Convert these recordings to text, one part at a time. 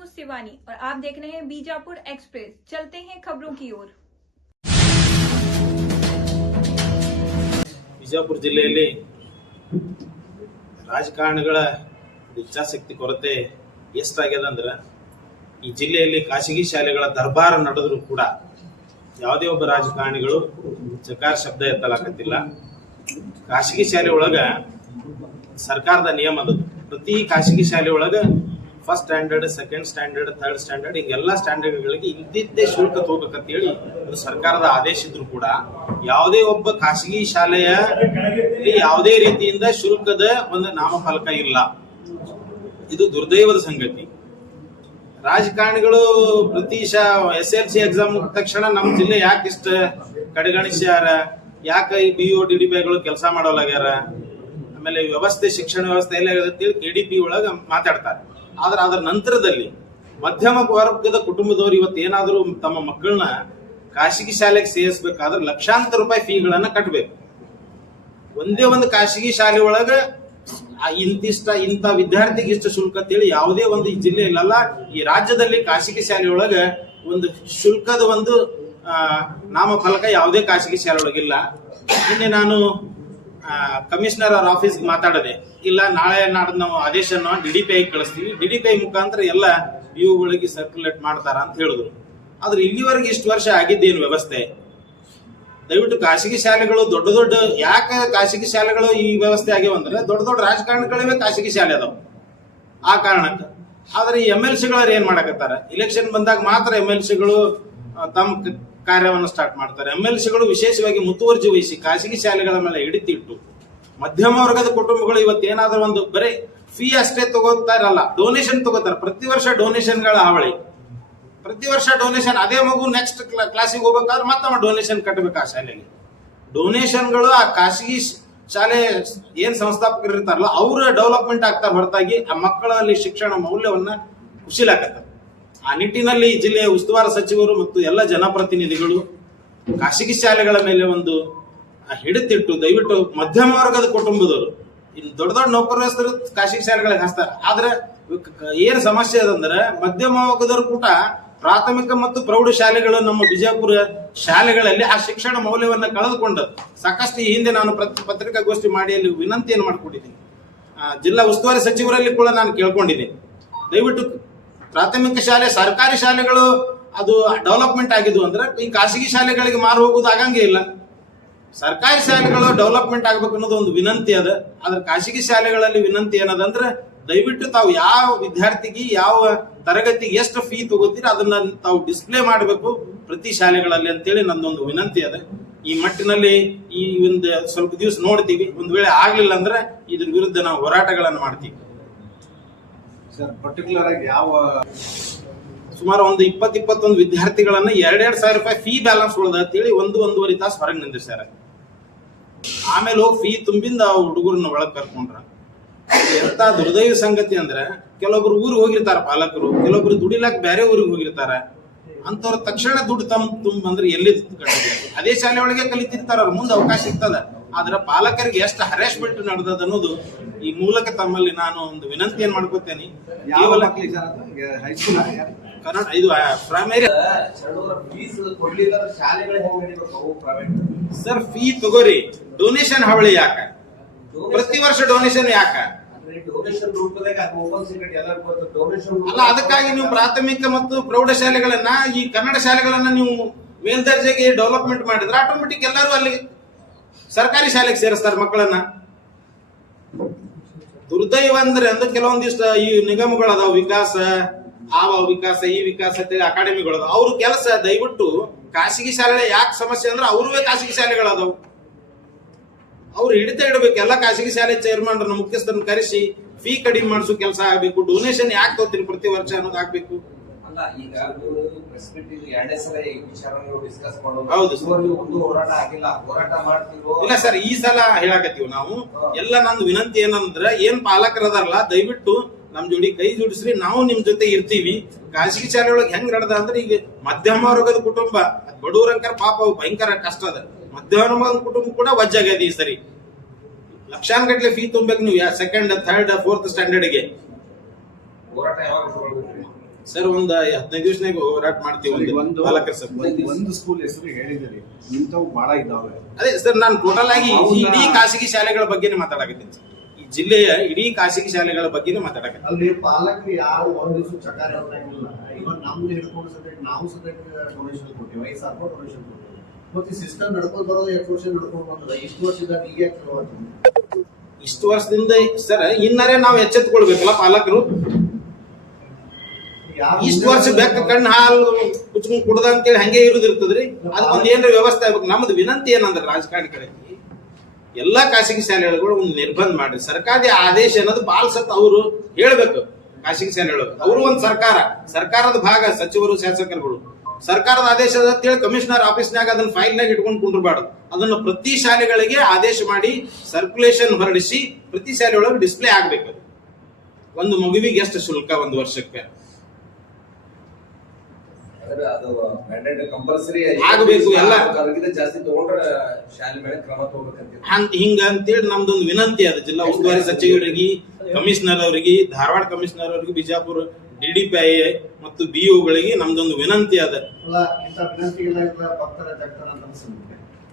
हूँ शिवानी और आप देख रहे हैं बीजापुर एक्सप्रेस। चलते हैं खबरों की ओर। ಬಿಜಾಪುರ ಜಿಲ್ಲೆಯಲ್ಲಿ ರಾಜಕಾರಣಿಗಳ ಇಚ್ಛಾಶಕ್ತಿ ಕೊರತೆ ಎಷ್ಟಾಗಿದೆ ಅಂದ್ರೆ ಈ ಜಿಲ್ಲೆಯಲ್ಲಿ ಖಾಸಗಿ ಶಾಲೆಗಳ ದರ್ಬಾರ ನಡೆದರೂ ಕೂಡ ಯಾವುದೇ ಒಬ್ಬ ರಾಜಕಾರಣಿಗಳು ಚಕಾರ ಶಬ್ದ ಎತ್ತಲಾಕತ್ತಿಲ್ಲ. ಖಾಸಗಿ ಶಾಲೆ ಒಳಗ ಸರ್ಕಾರದ ನಿಯಮ ಅದು, ಪ್ರತಿ ಖಾಸಗಿ ಶಾಲೆ ಒಳಗ first standard, second standard, third standard ಹಿಂಗೆಲ್ಲ ಸ್ಟ್ಯಾಂಡರ್ಡ್ಗಳಿಗೆ ಇಂತಿದ್ದೇ ಶುಲ್ಕ ತಗೋಬೇಕಂತ ಹೇಳಿ ಅದು ಸರ್ಕಾರದ ಆದೇಶ ಇದ್ರು ಕೂಡ ಯಾವುದೇ ಒಬ್ಬ ಖಾಸಗಿ ಶಾಲೆಯ ಯಾವುದೇ ರೀತಿಯಿಂದ ಶುಲ್ಕದ ಒಂದು ನಾಮಫಲಕ ಇಲ್ಲ. ಇದು ದುರ್ದೈವದ ಸಂಗತಿ. ರಾಜಕಾರಣಿಗಳು ಪ್ರತಿ SLC ಎಕ್ಸಾಮ್ ತಕ್ಷಣ ನಮ್ಮ ಜಿಲ್ಲೆ ಯಾಕೆ ಇಷ್ಟ ಕಡೆಗಣಿಸ್ಯಾರ, ಯಾಕೆ ಈ BO DDPಗಳು ಕೆಲಸ ಮಾಡೋಲಾಗ್ಯಾರ, ಆಮೇಲೆ ವ್ಯವಸ್ಥೆ ಶಿಕ್ಷಣ ವ್ಯವಸ್ಥೆ ಎಲ್ಲ ಅಂತೇಳಿ KDP ಒಳಗ ಮಾತಾಡ್ತಾರೆ. ಆದ್ರೆ ಅದರ ನಂತರದಲ್ಲಿ ಮಧ್ಯಮ ವರ್ಗದ ಕುಟುಂಬದವರು ಇವತ್ತು ಏನಾದರೂ ತಮ್ಮ ಮಕ್ಕಳನ್ನ ಖಾಸಗಿ ಶಾಲೆಗೆ ಸೇರಿಸಬೇಕಾದ್ರೆ ಲಕ್ಷಾಂತರ ರೂಪಾಯಿ ಫೀಗಳನ್ನ ಕಟ್ಟಬೇಕು. ಒಂದೇ ಒಂದು ಖಾಸಗಿ ಶಾಲೆ ಒಳಗ ಇಂಥ ವಿದ್ಯಾರ್ಥಿಗೆ ಇಷ್ಟ ಶುಲ್ಕ ಅಂತೇಳಿ ಯಾವುದೇ ಒಂದು ಈ ಜಿಲ್ಲೆಯಲ್ಲ, ಈ ರಾಜ್ಯದಲ್ಲಿ ಖಾಸಗಿ ಶಾಲೆ ಒಳಗ ಒಂದು ಶುಲ್ಕದ ಒಂದು ನಾಮಫಲಕ ಯಾವುದೇ ಖಾಸಗಿ ಶಾಲೆ ಒಳಗಿಲ್ಲ. ನಿನ್ನೆ ನಾನು ಕಮಿಷನರ್ ಅವ್ರ ಆಫೀಸ್ಗೆ ಮಾತಾಡದೆ, ಇಲ್ಲ ನಾಳೆ ನಾಡ್ದು ನಾವು ಆದೇಶನ DDPI ಕಳಿಸ್ತೀವಿ, DDPI ಮುಖಾಂತರ ಎಲ್ಲ BOಗಳಿಗೆ ಸರ್ಕ್ಯುಲೇಟ್ ಮಾಡ್ತಾರ ಅಂತ ಹೇಳಿದ್ರು. ಆದ್ರೆ ಇಲ್ಲಿವರೆಗೆ ಇಷ್ಟು ವರ್ಷ ಆಗಿದ್ದೇನು ವ್ಯವಸ್ಥೆ? ದಯವಿಟ್ಟು ಖಾಸಗಿ ಶಾಲೆಗಳು ದೊಡ್ಡ ಯಾಕೆ ಖಾಸಗಿ ಶಾಲೆಗಳು ಈ ವ್ಯವಸ್ಥೆ ಆಗ್ಯಾವಂದ್ರೆ ದೊಡ್ಡ ರಾಜಕಾರಣಿಗಳಿವೆ ಖಾಸಗಿ ಶಾಲೆ ಅದಾವ ಆ ಕಾರಣಕ್ಕೆ. ಆದ್ರೆ ಈ MLCಗಳು ಏನ್ ಮಾಡಕತ್ತಾರ, ಇಲೆಕ್ಷನ್ ಬಂದಾಗ ಮಾತ್ರ MLCಗಳು ತಮ್ಮ ಕಾರ್ಯವನ್ನು ಸ್ಟಾರ್ಟ್ ಮಾಡ್ತಾರೆ. MLCಗಳು ವಿಶೇಷವಾಗಿ ಮುತುವರ್ಜಿ ವಹಿಸಿ ಖಾಸಗಿ ಶಾಲೆಗಳ ಮೇಲೆ ಹಿಡಿತಿಟ್ಟು ಮಧ್ಯಮ ವರ್ಗದ ಕುಟುಂಬಗಳು ಇವತ್ತೇನಾದ್ರೂ ಒಂದು ಬರೀ ಫೀ ಅಷ್ಟೇ ತಗೋತಾರಲ್ಲ, ಡೊನೇಷನ್ ತಗೋತಾರೆ. ಪ್ರತಿ ವರ್ಷ ಡೊನೇಷನ್ಗಳ ಹಾವಳಿ, ಪ್ರತಿ ವರ್ಷ ಡೊನೇಷನ್. ಅದೇ ಮಗು ನೆಕ್ಸ್ಟ್ ಕ್ಲಾಸಿಗೆ ಹೋಗ್ಬೇಕಾದ್ರೆ ಮತ್ತೊಮ್ಮೆ ಡೊನೇಷನ್ ಕಟ್ಟಬೇಕು ಆ ಶಾಲೆಗೆ. ಡೊನೇಷನ್ಗಳು ಆ ಖಾಸಗಿ ಶಾಲೆ ಏನ್ ಸಂಸ್ಥಾಪಕರು ಇರ್ತಾರಲ್ಲ ಅವ್ರ ಡೆವಲಪ್ಮೆಂಟ್ ಆಗ್ತಾರೆ ಹೊರತಾಗಿ ಆ ಮಕ್ಕಳಲ್ಲಿ ಶಿಕ್ಷಣ ಮೌಲ್ಯವನ್ನ ಕುಶಿಲಾಕತ್ತಾರೆ. ಆ ನಿಟ್ಟಿನಲ್ಲಿ ಜಿಲ್ಲೆಯ ಉಸ್ತುವಾರಿ ಸಚಿವರು ಮತ್ತು ಎಲ್ಲ ಜನಪ್ರತಿನಿಧಿಗಳು ಖಾಸಗಿ ಶಾಲೆಗಳ ಮೇಲೆ ಒಂದು ಹಿಡಿತಿಟ್ಟು ದಯವಿಟ್ಟು ಮಧ್ಯಮ ವರ್ಗದ ಕುಟುಂಬದವರು, ಇನ್ನು ದೊಡ್ಡ ನೌಕರಸ್ಥರು ಖಾಸಗಿ ಶಾಲೆಗಳಿಗೆ ಹಾಸ್ತಾರೆ. ಆದ್ರೆ ಏನ್ ಸಮಸ್ಯೆ ಅದಂದ್ರೆ ಮಧ್ಯಮ ವರ್ಗದವರು ಕೂಡ ಪ್ರಾಥಮಿಕ ಮತ್ತು ಪ್ರೌಢ ಶಾಲೆಗಳು ನಮ್ಮ ಬಿಜಾಪುರ ಶಾಲೆಗಳಲ್ಲಿ ಆ ಶಿಕ್ಷಣ ಮೌಲ್ಯವನ್ನ ಕಳೆದುಕೊಂಡದ್ದು ಸಾಕಷ್ಟು. ಈ ಹಿಂದೆ ನಾನು ಪತ್ರಿಕಾಗೋಷ್ಠಿ ಮಾಡಿ ಅಲ್ಲಿ ವಿನಂತಿಯನ್ನು ಮಾಡಿಕೊಂಡಿದ್ದೀನಿ. ಜಿಲ್ಲಾ ಉಸ್ತುವಾರಿ ಸಚಿವರಲ್ಲಿ ಕೂಡ ನಾನು ಕೇಳ್ಕೊಂಡಿದ್ದೀನಿ, ದಯವಿಟ್ಟು ಪ್ರಾಥಮಿಕ ಶಾಲೆ ಸರ್ಕಾರಿ ಶಾಲೆಗಳು ಅದು ಡೆವಲಪ್ಮೆಂಟ್ ಆಗಿದ್ವು ಅಂದ್ರೆ ಈ ಖಾಸಗಿ ಶಾಲೆಗಳಿಗೆ ಮಾರು ಹೋಗುದು ಆಗಂಗೇ ಇಲ್ಲ. ಸರ್ಕಾರಿ ಶಾಲೆಗಳು ಡೆವಲಪ್ಮೆಂಟ್ ಆಗ್ಬೇಕು ಅನ್ನೋದು ಒಂದು ವಿನಂತಿ ಅದ. ಆದ್ರೆ ಖಾಸಗಿ ಶಾಲೆಗಳಲ್ಲಿ ವಿನಂತಿ ಏನದಂದ್ರೆ ದಯವಿಟ್ಟು ತಾವು ಯಾವ ವಿದ್ಯಾರ್ಥಿಗೆ ಯಾವ ತರಗತಿಗೆ ಎಷ್ಟು ಫೀ ತಗೋತೀರಿ ಅದನ್ನ ತಾವು ಡಿಸ್ಪ್ಲೇ ಮಾಡಬೇಕು ಪ್ರತಿ ಶಾಲೆಗಳಲ್ಲಿ ಅಂತೇಳಿ ನನ್ನೊಂದು ವಿನಂತಿ ಅದ. ಈ ಮಟ್ಟಿನಲ್ಲಿ ಈ ಒಂದು ಸ್ವಲ್ಪ ದಿವಸ ನೋಡ್ತೀವಿ, ಒಂದು ವೇಳೆ ಆಗ್ಲಿಲ್ಲ ಅಂದ್ರೆ ಇದ್ರ ವಿರುದ್ಧ ನಾವು ಹೋರಾಟಗಳನ್ನು ಮಾಡ್ತೀವಿ. ಸರ್, ಪರ್ಟಿಕ್ಯುಲರ್ ಆಗಿ ಯಾವ ಸುಮಾರು ಒಂದು 21 ವಿದ್ಯಾರ್ಥಿಗಳನ್ನ 2,000 ರೂಪಾಯಿ ಫೀ ಬ್ಯಾಲೆನ್ಸ್ ಉಳ್ದ ಅಂತೇಳಿ 1-1.5 ತಾಸು ಹೊರಗೆ ನಿಂದಿರ್ಸ್ಯಾರ. ಆಮೇಲೆ ಹೋಗಿ ಫೀ ತುಂಬಿಂದ ಆ ಹುಡುಗರನ್ನ ಒಳಗ್ ಕರ್ಕೊಂಡ್ರ. ಎಂತ ದುರ್ದೈವ ಸಂಗತಿ ಅಂದ್ರೆ ಕೆಲವೊಬ್ರು ಊರಿಗೆ ಹೋಗಿರ್ತಾರ ಪಾಲಕರು, ಕೆಲವೊಬ್ರು ದುಡಿಲಾಕ ಬೇರೆ ಊರಿಗೆ ಹೋಗಿರ್ತಾರ. ಅಂತವ್ರ ತಕ್ಷಣ ದುಡ್ಡು ಬಂದ್ರೆ ಎಲ್ಲಿ ಕಟ್ಟಬೇಕು? ಅದೇ ಶಾಲೆ ಒಳಗೆ ಕಲಿತಿರ್ತಾರ, ಅವ್ರ ಮುಂದೆ ಅವಕಾಶ ಇರ್ತದ. ಆದ್ರೆ ಪಾಲಕರಿಗೆ ಎಷ್ಟು ಹರಾಸ್ಮೆಂಟ್ ನಡೆದದ ಅನ್ನೋದು ಈ ಮೂಲಕ ತಮ್ಮಲ್ಲಿ ನಾನು ಒಂದು ವಿನಂತಿಯನ್ನು ಮಾಡ್ಕೋತೇನೆ. ಕೇವಲ ಕನ್ನಡ ಇದು ಪ್ರೈಮರಿ ಸರ್ ಫೀ ತಗೋರಿ, ಡೊನೇಷನ್ ಹಾವಳಿ ಯಾಕ? ಪ್ರತಿ ವರ್ಷ ಡೊನೇಷನ್ ಯಾಕ? ಅಲ್ಲ, ಅದಕ್ಕಾಗಿ ನೀವು ಪ್ರಾಥಮಿಕ ಮತ್ತು ಪ್ರೌಢ ಶಾಲೆಗಳನ್ನ ಈ ಕನ್ನಡ ಶಾಲೆಗಳನ್ನ ನೀವು ಮೇಲ್ದರ್ಜೆಗೆ ಡೆವಲಪ್ಮೆಂಟ್ ಮಾಡಿದ್ರೆ ಆಟೋಮೆಟಿಕ್ ಎಲ್ಲರೂ ಅಲ್ಲಿ ಸರ್ಕಾರಿ ಶಾಲೆಗೆ ಸೇರಿಸ್ತಾರೆ ಮಕ್ಕಳನ್ನ. ದುರ್ದೈವ ಅಂದ್ರೆ ಕೆಲವೊಂದಿಷ್ಟು ಈ ನಿಗಮಗಳು ಅದಾವ, ವಿಕಾಸ ವಿಕಾಸ ಈ ವಿಕಾಸ ಅಕಾಡೆಮಿಗಳು ಅದಾವ. ಅವ್ರ ಕೆಲಸ ದಯವಿಟ್ಟು ಖಾಸಗಿ ಶಾಲೆ ಯಾಕೆ ಸಮಸ್ಯೆ ಅಂದ್ರೆ ಅವ್ರವೇ ಖಾಸಗಿ ಶಾಲೆಗಳದಾವ್, ಅವ್ರು ಹಿಡಿತ ಇಡಬೇಕು. ಎಲ್ಲ ಖಾಸಗಿ ಶಾಲೆ ಚೇರ್ಮನ್ ಮುಖ್ಯಸ್ಥರನ್ನ ಕರೆಸಿ ಫೀ ಕಡಿಮೆ ಮಾಡಿಸೋ ಕೆಲಸ ಆಗ್ಬೇಕು. ಡೊನೇಷನ್ ಯಾಕೆ ತಗೋತೀರಿ ಪ್ರತಿ ವರ್ಷ ಅನ್ನೋದು ಆಗ್ಬೇಕು. ಹೌದು ಇಲ್ಲ ಸರ್, ಈ ಸಲ ಹೇಳಾಕತ್ತೀವಿ ನಾವು ಎಲ್ಲ. ನಂದು ವಿನಂತಿ ಏನಂದ್ರೆ ಏನ್ ಪಾಲಕರದಾರಲ್ಲ ದಯವಿಟ್ಟು ನಮ್ ಜೋಡಿ ಕೈ ಜೋಡಿಸ್ರಿ, ನಾವು ನಿಮ್ ಜೊತೆ ಇರ್ತೀವಿ. ಖಾಸಗಿ ಶಾಲೆ ಒಳಗೆ ಹೆಂಗ್ ನಡೆದ ಅಂದ್ರೆ ಈಗ ಮಧ್ಯಮ ವರ್ಗದ ಕುಟುಂಬ ಬಡವರಂಕರ ಪಾಪ ಭಯಂಕರ ಕಷ್ಟ ಅದ. ಮಧ್ಯಮ ವರ್ಗದ ಕುಟುಂಬ ಕೂಡ ವಜ್ಜಾಗ್ಯದ ಈ ಸರಿ. ಲಕ್ಷಾನ್ಗಟ್ಲೆ ಫೀ ತುಂಬಬೇಕು ನೀವು 2nd, 3rd, 4th ಸ್ಟ್ಯಾಂಡರ್ಡ್ಗೆ. ಸರ್ ಒಂದ್ 15 ದಿವಸನಾಗ ಹೋರಾಟ ಮಾಡ್ತೀವಿ ಒಂದು ಪಾಲಕರ ಸಭೆ. ಒಂದು ಸ್ಕೂಲ್ ಹೆಸರು ಹೇಳಿದಿರಿ, ಇಂಥವು ಬಹಳ ಇದಾವೆ. ಅದೇ ಸರ್, ನಾನು ಟೋಟಲ್ ಆಗಿ ಇಡೀ ಖಾಸಗಿ ಶಾಲೆಗಳ ಬಗ್ಗೆನೇ ಮಾತಾಡಕತ್ತೀನಿ ಸರ್. ಈ ಜಿಲ್ಲೆಯ ಇಡೀ ಖಾಸಗಿ ಶಾಲೆಗಳ ಬಗ್ಗೆನೇ ಮಾತಾಡಕತ್ತೀನಿ. ಅಲ್ಲಿ ಪಾಲಕರು ಯಾವ ಒಂದ್ ದಿವಸ ಚಕಾರ ಇರಂಗಿಲ್ಲ. ಇವನ್ ನಮ್ದು ಹಿಡ್ಕೊಂಡು ಸದ್ಯಕ್ಕೆ ನಾವು ಸದ್ಯಕ್ಕೆ ಡೊನೇಷನ್ ಕೊಟ್ಟಿವಿ, 5,000 ರೂಪಾಯಿ ಡೊನೇಷನ್ ಕೊಟ್ಟಿವಿ. ಮತ್ತೆ ಸಿಸ್ಟಮ್ ನಡ್ಕೊಂಡು ಬರೋದು 8 ವರ್ಷ ನಡ್ಕೊಂಡು ಬಂದ್ರೆ ಇಷ್ಟು ವರ್ಷದಾಗ ಈಗ ಇಷ್ಟು ವರ್ಷದಿಂದ ಸರ್ ಇನ್ನರೇ ನಾವು ಎಚ್ಚೆತ್ಕೊಳ್ಬೇಕಲ್ಲ ಪಾಲಕರು. ಇಷ್ಟು ವರ್ಷ ಬೆಕ್ಕ ಕಣ್ಣು ಹಾಲು ಕುಚ್ಕೊಂಡ್ ಕುಡ್ದ ಅಂತೇಳಿ ಹಂಗೆ ಇರುದಿರ್ತದ್ರಿ. ಅದಕ್ಕೊಂದ್ ಏನ್ರ ವ್ಯವಸ್ಥೆ ಆಗ್ಬೇಕು. ನಮ್ದು ವಿನಂತಿ ಏನಂದ್ರೆ ರಾಜಕಾರಣಿಗಳಿಗೆ ಎಲ್ಲಾ ಖಾಸಗಿ ಶಾಲೆಗಳು ಒಂದು ನಿರ್ಬಂಧ ಮಾಡ್ರಿ. ಸರ್ಕಾರಿ ಆದೇಶ ಅನ್ನೋದು ಪಾಲಿಸತ್ ಅವರು ಹೇಳ್ಬೇಕು. ಖಾಸಗಿ ಶಾಲೆಗಳು ಅವರು ಒಂದು ಸರ್ಕಾರದ ಭಾಗ, ಸಚಿವರು ಶಾಸಕರುಗಳು ಸರ್ಕಾರದ ಆದೇಶ ಅಂತೇಳಿ ಕಮಿಷನರ್ ಆಫೀಸ್ನಾಗ ಅದನ್ನ ಫೈಲ್ನಾಗ ಇಟ್ಕೊಂಡು ಕುಂಡ್ರಬಾರ್ದು. ಅದನ್ನ ಪ್ರತಿ ಶಾಲೆಗಳಿಗೆ ಆದೇಶ ಮಾಡಿ ಸರ್ಕ್ಯುಲೇಷನ್ ಹೊರಡಿಸಿ ಪ್ರತಿ ಶಾಲೆ ಒಳಗೆ ಡಿಸ್ಪ್ಲೇ ಆಗ್ಬೇಕು. ಒಂದು ಮಗುವಿಗೆ ಎಷ್ಟು ಶುಲ್ಕ ಒಂದು ವರ್ಷಕ್ಕೆ ಆಗಬೇಕು ಎಲ್ಲ ಜಾಸ್ತಿ ತಗೊಂಡ್ರೆ ಶಾಲೆ ಮೇಲೆ ಕ್ರಮ ತಗೋಬೇಕಂತ ಹಿಂಗ ಅಂತೇಳಿ ನಮ್ದೊಂದು ವಿನಂತಿ ಅದ ಜಿಲ್ಲಾ ಉಸ್ತುವಾರಿ ಸಚಿವರಿಗೆ, ಕಮಿಷನರ್ ಅವರಿಗೆ, ಧಾರವಾಡ ಕಮಿಷನರ್ ಅವರಿಗೆ, ಬಿಜಾಪುರ DDPI ಮತ್ತು BO ನಮ್ದೊಂದು ವಿನಂತಿ ಅದ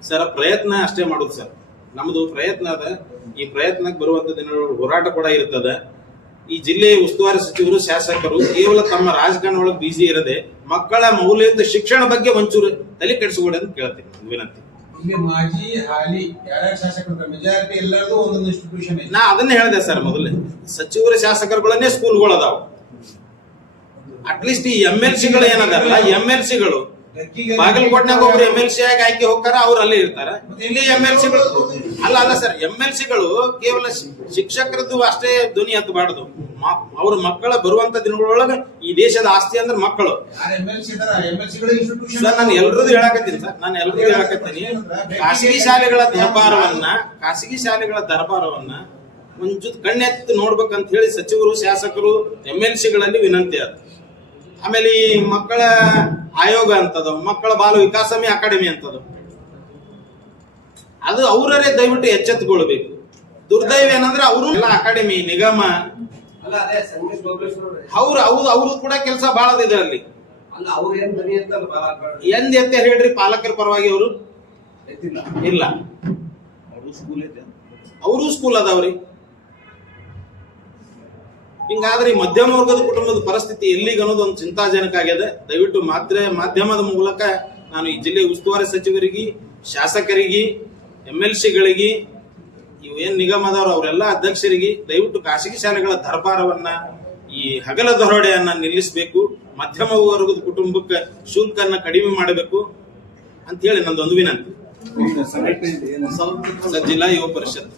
ಸರ್. ಪ್ರಯತ್ನ ಅಷ್ಟೇ ಮಾಡುದು ಸರ್, ನಮ್ದು ಪ್ರಯತ್ನ ಅದ. ಈ ಪ್ರಯತ್ನಕ್ಕೆ ಬರುವಂತ ದಿನಗಳು ಹೋರಾಟ ಕೂಡ ಇರ್ತದೆ. ಈ ಜಿಲ್ಲೆಯ ಉಸ್ತುವಾರಿ ಸಚಿವರು, ಶಾಸಕರು ಕೇವಲ ತಮ್ಮ ರಾಜಕಾರಣ ಒಳಗೆ ಬಿಸಿ ಇರದೆ ಮಕ್ಕಳ ಮೌಲ್ಯಯುತ ಶಿಕ್ಷಣ ಬಗ್ಗೆ ಒಂಚೂರು ತಲೆ ಕೆಡಿಸಿಕೊಡಿ ಅಂತ ಕೇಳ್ತೀನಿ, ವಿನಂತಿ. ಇಲ್ಲಿ ಮಾಜಿ ಹಾಲಿ ಯಾರ್ಯಾರು ಶಾಸಕರು ಮೆಜಾರಿಟಿ ಎಲ್ಲರದು ಒಂದೊಂದು ಇನ್ಸ್ಟಿಟ್ಯೂಷನ್ ಐತಿ. ನಾ ಅದನ್ನ ಹೇಳಿದೆ ಸರ್, ಮೊದಲೇ ಸಚಿವರ ಶಾಸಕರುಗಳನ್ನೇ ಸ್ಕೂಲ್ಗಳು ಅದಾವ. ಅಟ್ಲೀಸ್ಟ್ ಈ MLC-ಗಳು ಏನದಾರಲ್ಲ, MLC-ಗಳು ಬಾಗಲಕೋಟ್ನಾಗ ಒಬ್ರು MLC ಆಗಿ ಆಯ್ಕೆ ಹೋಗ್ತಾರ, ಅವ್ರು ಅಲ್ಲೇ ಇರ್ತಾರ. ಇಲ್ಲಿ MLC-ಗಳು ಅಲ್ಲ ಸರ್, MLC-ಗಳು ಕೇವಲ ಶಿಕ್ಷಕರದ್ದು ಅಷ್ಟೇ ಧ್ವನಿ ಎತ್ತಬಾರ್ದು. ಅವ್ರ ಮಕ್ಕಳ ಬರುವಂತ ದಿನಗಳೊಳಗ ಈ ದೇಶದ ಆಸ್ತಿ ಅಂದ್ರೆ ಮಕ್ಕಳು. ನಾನು ಎಲ್ರದ್ದು ಹೇಳಕತ್ತೀನಿ ಸರ್, ನಾನು ಎಲ್ರದ್ದು ಹೇಳಕತ್ತೀನಿ. ಖಾಸಗಿ ಶಾಲೆಗಳ ದರ್ಬಾರವನ್ನ ಒಂಚೂರು ಕಣ್ಣೆತ್ತು ನೋಡ್ಬೇಕಂತ ಹೇಳಿ ಸಚಿವರು, ಶಾಸಕರು, MLC-ಗಳಲ್ಲಿ ವಿನಂತಿ ಆದ. ಆಮೇಲೆ ಈ ಮಕ್ಕಳ ಆಯೋಗ ಅಂತದ, ಮಕ್ಕಳ ಬಾಲ ವಿಕಾಸಮಿ ಅಕಾಡೆಮಿ ಅಂತದ, ಅದು ಅವರೇ ದಯವಿಟ್ಟು ಎಚ್ಚೆತ್ತುಕೊಳ್ಬೇಕು. ದುರ್ದೈವ ಏನಂದ್ರೆ ಅವರು ಎಲ್ಲ ಅಕಾಡೆಮಿ ನಿಗಮ ಅವರು ಕೂಡ ಕೆಲಸ ಬಹಳ ಇದೆ ಅಲ್ಲಿ. ಎಂದ್ ಎತ್ತ ಹೇಳ್ರಿ ಪಾಲಕರ ಪರವಾಗಿ ಅವರು ಇಲ್ಲ, ಅವರು ಸ್ಕೂಲ್ ಅದಾವ್ರಿ. ಹಿಂಗಾದ್ರೆ ಈ ಮಧ್ಯಮ ವರ್ಗದ ಕುಟುಂಬದ ಪರಿಸ್ಥಿತಿ ಎಲ್ಲಿಗೆ ಅನ್ನೋದು ಒಂದು ಚಿಂತಾಜನಕ ಆಗ್ಯದ. ದಯವಿಟ್ಟು ಮಾಧ್ಯಮದ ಮೂಲಕ ನಾನು ಈ ಜಿಲ್ಲೆಯ ಉಸ್ತುವಾರಿ ಸಚಿವರಿಗೆ, ಶಾಸಕರಿಗೆ, MLC-ಗಳಿಗೆ, ಇವೇನ್ ನಿಗಮ ಅದವ್ರು ಅವರೆಲ್ಲ ಅಧ್ಯಕ್ಷರಿಗೆ ದಯವಿಟ್ಟು ಖಾಸಗಿ ಶಾಲೆಗಳ ದರ್ಬಾರವನ್ನ, ಈ ಹಗಲ ದರೋಡೆಯನ್ನ ನಿಲ್ಲಿಸಬೇಕು. ಮಧ್ಯಮ ವರ್ಗದ ಕುಟುಂಬಕ್ಕೆ ಶುಲ್ಕನ್ನ ಕಡಿಮೆ ಮಾಡಬೇಕು ಅಂತ ಹೇಳಿ ನಂದೊಂದು ವಿನಂತಿ. ಜಿಲ್ಲಾ ಯುವ ಪರಿಷತ್